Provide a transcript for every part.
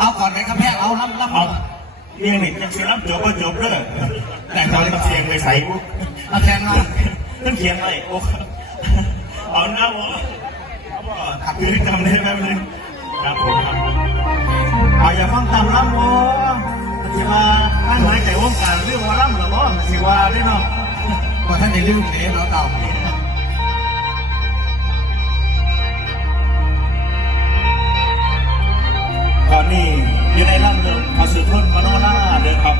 เอาก่อนไหมครับแพ้เอาล้ำล้ำเอาเรียงนี่ยังเสียรับจบก็จบเด้อแต่ตอนนี้เสียงไปใส่กูเอาแทนมาต้องเขียนไว้โอ้เอาหน้าหมอเอาบ่ขับยืนจำได้แป๊บนึงครับผมครับเอาอย่าฟังตามล้ำโอ้สิว่าท่านหมายใจวงการเรื่องว่าล้ำหรอบ่สิว่าได้เนาะว่าท่านจะลืมเลยเราเต่าต นนี้อยู่ในร่ำเดินมาสืบรุ่นมโนราเดินครับ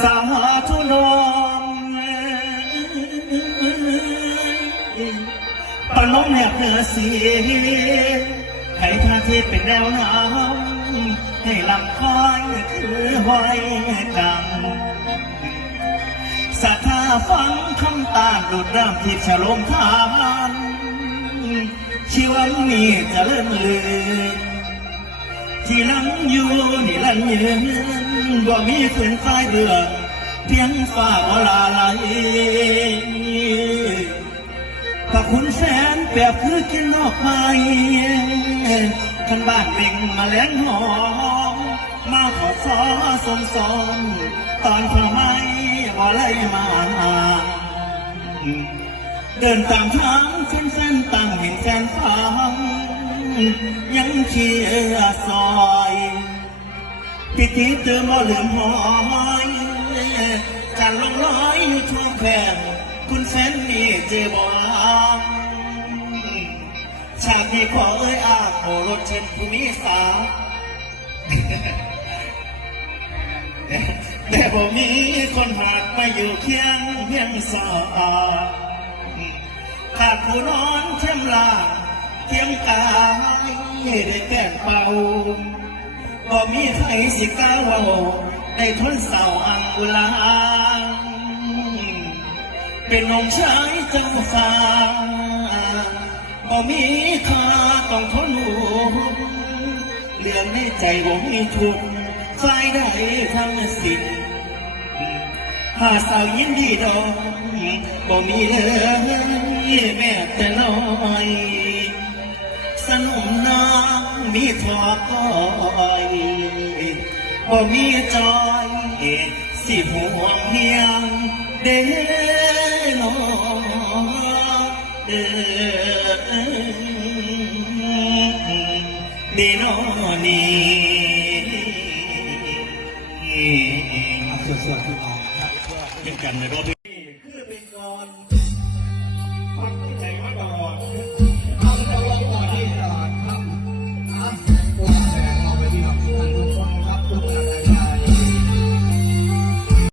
สาธุนอมปนมแหบเหนือเสียให้ท่าทีเป็นแนวน้ำให้ลำคอยคือไว้ดังสัทธาฟังคำตามดูดร่างที่ฉลมทาน ชีวันนี้จะเลื่อนลือที่นั่งอยู่นี่ลันยืนบ่มีฝืนไฟเดือดเพียงฟ้าวลาไหลพระคุณแสนเปบคือกินนอกไม้ขันบ้านเบ่งมาแล้งหอมมาขอซอสมสมตอนพอไม่บ่เลยมา เดินตามทางเส้นเส้นตั้งเห็นแฟนฟัง ยังเชียร์ซอยพิธีเติมบ่ลืมหอยจันลงร้อยอยู่ทั่วแผ่นคุณแฟนนี่เจ็บองชาตินี้ขอเอ้ยอาโอรถเช่นภูมิสาแต่ผมมีคนหากมาอยู่เคียงเพียงสาขาดผู้นอนเข้มลาง เทียงกายได้แก้มเป่าก็มีใครสิกล้าว่าได้ทนเศร้าอังอุลางเป็นองค์ชายเจ้าฟ้าก็มีค่าต้องทนหูเรื่องในใจบ่มีทุนฝ่ายใดทำสิ่งหาสาวยินดีดอกบ่มีเลย มีทอก้อยบ่มีจอยสิห่วงเพียงเด้อนอเด้อเด้อนอนี่สวดๆคือออกเป็นกันในรอบ